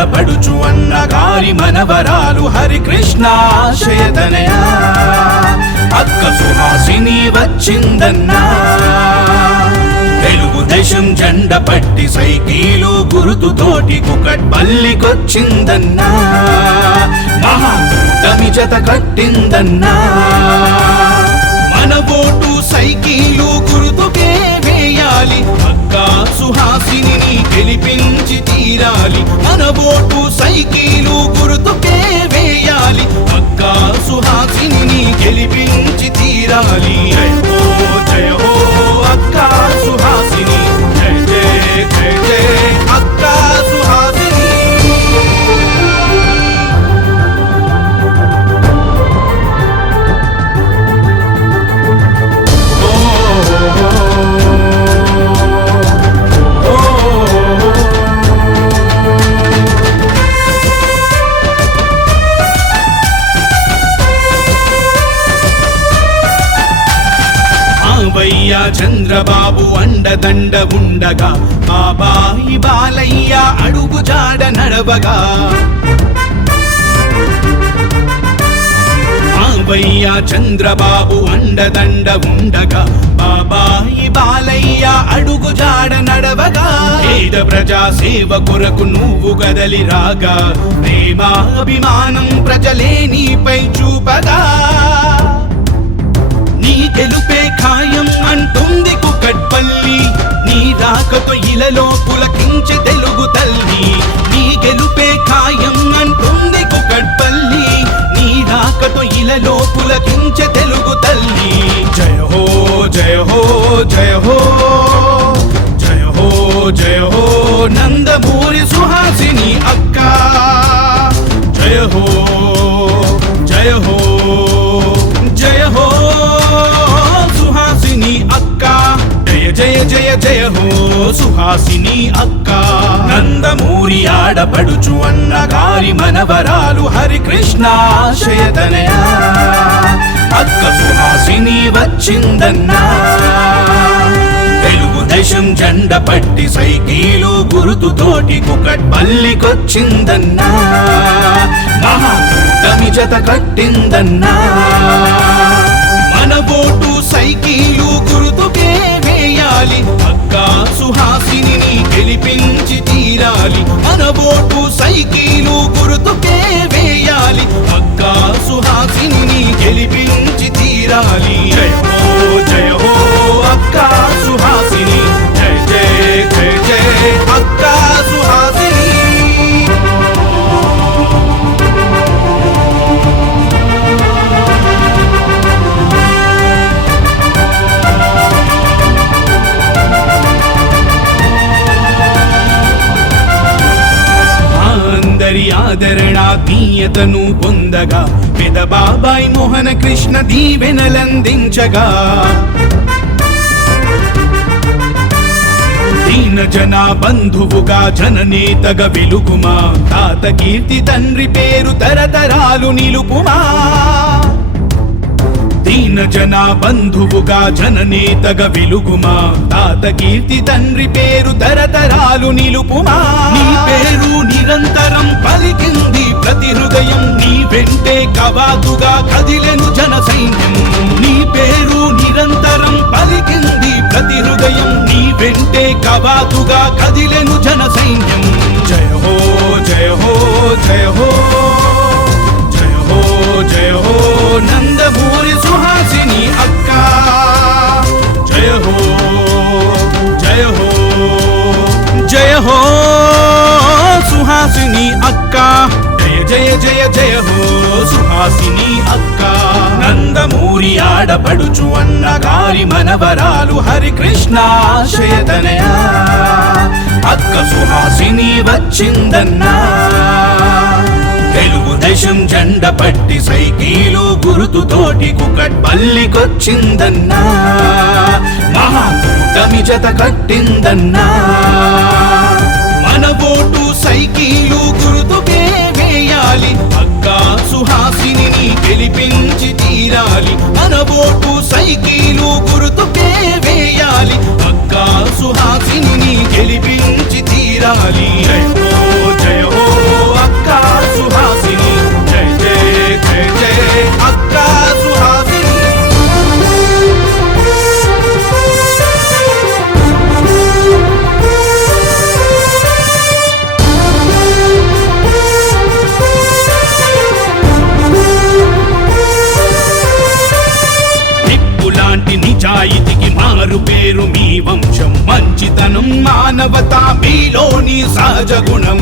ఆడపడుచు అన్నగారి మనవరాలు హరికృష్ణ ఆశయతనయ అక్క సుహాసిని వచ్చిందన్నా తెలుగుదేశం జెండ పట్టి సైకిలు గురుతుతోటి కుకట్పల్లికొచ్చిందన్నా మహాకూటమి జత కట్టిందన్నా మన ఓటు సైకిలు గురుతుకే వేయాలి అక్క సుహాసిని గెలిపించి తీరాలి మన ఓటు సైకిలు గురుతుకే వేయాలి అక్క సుహాసిని గెలిపించి తీరాలి జయ హో అక్క సుహాసిని జయ జయ జయ జయ అక్క సుహాసిని చంద్రబాబు అండదండ ఉండగా బాబాయి బాలయ్య అడుగు జాడ నడవగా బాబయ్య చంద్రబాబు అండదండ ఉండగా బాబాయి బాలయ్య అడుగు జాడ నడవగా పేద ప్రజా సేవ కొరకు నువ్వు కదలి రాగా ప్రేమాభిమానం ప్రజలే నీపై చూపగా నీ గెలుపే ఖాయం అంటుంది కుకట్పల్లి నీ రాకతో ఇలలో పులకించే తెలుగు తల్లి నీ గెలుపే ఖాయం అంటుంది కుకట్పల్లి నీ రాకతో ఇలలో పులకించే తెలుగు తల్లి జయ హో జయ హో జయ హో జయ హో జయ హో నందమూరి సుహాసిని అక్క జయ హో జయ హో జయ హో సుహాసిని అక్క జయ జయ జయ జయ హో సుహాసిని అక్క నందమూరి ఆడపడుచు అన్నగారి మనవరాలు హరికృష్ణ ఆశయతనయ అక్క సుహాసిని వచ్చిందన్నా తెలుగుదేశం జెండ పట్టి సైకిలు గురుతుతోటి కుకట్పల్లికొచ్చిందన్నా మహాకూటమి జత కట్టిందన్నా మన ఓటు సైకిలు గురుతుకే వేయాలి అక్క సుహాసిని గెలిపించి తీరాలి మన ఓటు సైకిలు గురుతుకే వేయాలి అక్క సుహాసిని గెలిపించి తీరాలి జయ హో అక్క సుహాసిని జయ జయ జయ జయ అక్క సుహాసిని ఆదరణాత్మీయతను పొందగా పెద బాబాయ్ మోహన కృష్ణ దీవెనలందించగా దీన జన బంధువుగా జననేతగా వెలుగుమా తాత కీర్తి తండ్రి పేరు తరతరాలు నిలుపుమా దీన జన బంధువుగా జననేతగా వెలుగుమా తాత కీర్తి తండ్రి పేరు తరతరాలు నిలుపుమా నీ పేరు నిరంతరం పలికింది ప్రతి హృదయం నీ వెంటే కవాతుగా కదిలెను జన సైన్యం నీ పేరు నిరంతరం పలికింది ప్రతి హృదయం నీ వెంటే కవాతుగా కదిలెను జన సైన్యం జయ హో జయ హో జయ హో జయ హో జయ హో నందమూరి సుహాసిని అక్క జయ హో జయ హో జయ హో సుహాసిని అక్క జయ జయ జయ జయ హో సుహాసిని అక్క నందమూరి ఆడపడుచు అన్నగారి మనవరాలు హరికృష్ణ ఆశయతనయ అక్క సుహాసిని వచ్చిందన్నా తెలుగుదేశం జెండ పట్టి సైకిలు గురుతుతోటి కుకట్పల్లికొచ్చిందన్నా మహాకూటమి జత కట్టిందన్నా మన ఓటు సైకిలు గురుతుకే వేయాలి అక్క సుహాసిని గెలిపించి తీరాలి మన ఓటు సైకిలు గురుతుకే వేయాలి అక్క సుహాసిని గెలిపించి తీరాలి జయ హో సహజ గుణం.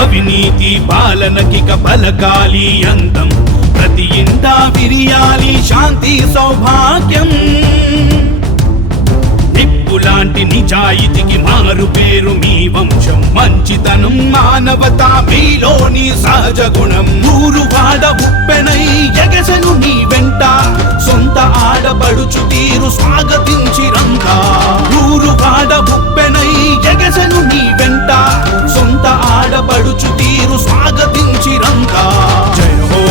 అవినీతి పాలనకిక పలకాలి అంతం, ప్రతి ఇంటా విరియాలి శాంతి సౌభాగ్యం. నిప్పులాంటి నిజాయితీకి మారు పేరు మీ వంశం, మంచితనం మానవత మీలోని సహజ గుణం. ఊరువాడ ఉప్పెనై ఎగసెను నీ వెంట, సొంత ఆడబడుచు తీరు స్వాగతించిరంతా. ఊరువాడ ఉప్పెనై ఎగసెను నీ వెంట, సొంత ఆడబడుచు తీరు స్వాగతించిరంతా. జయ హో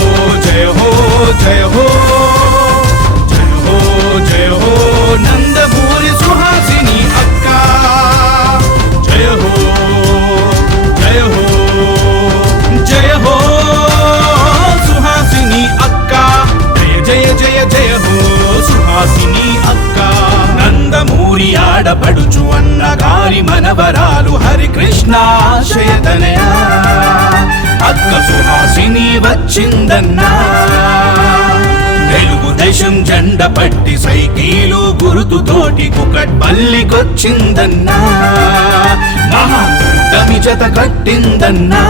జయ హో జయ హో జయ హో జయ హో నందమూరి సుహాసిని అక్క. జయ హో జయ హో జయ హో సుహాసిని అక్క. జయ జయ జయ జయ హో సుహాసిని అక్క. నందమూరి ఆడపడుచు అన్నగారి మనవరాలు హరికృష్ణ ఆశయతనయ అక్క సుహాసిని వచ్చిందన్నా. తెలుగుదేశం జెండ పట్టి సైకిలు గురుతుతోటి కుకట్పల్లికొచ్చిందన్నా. మహాకూటమి జత కట్టిందన్నా.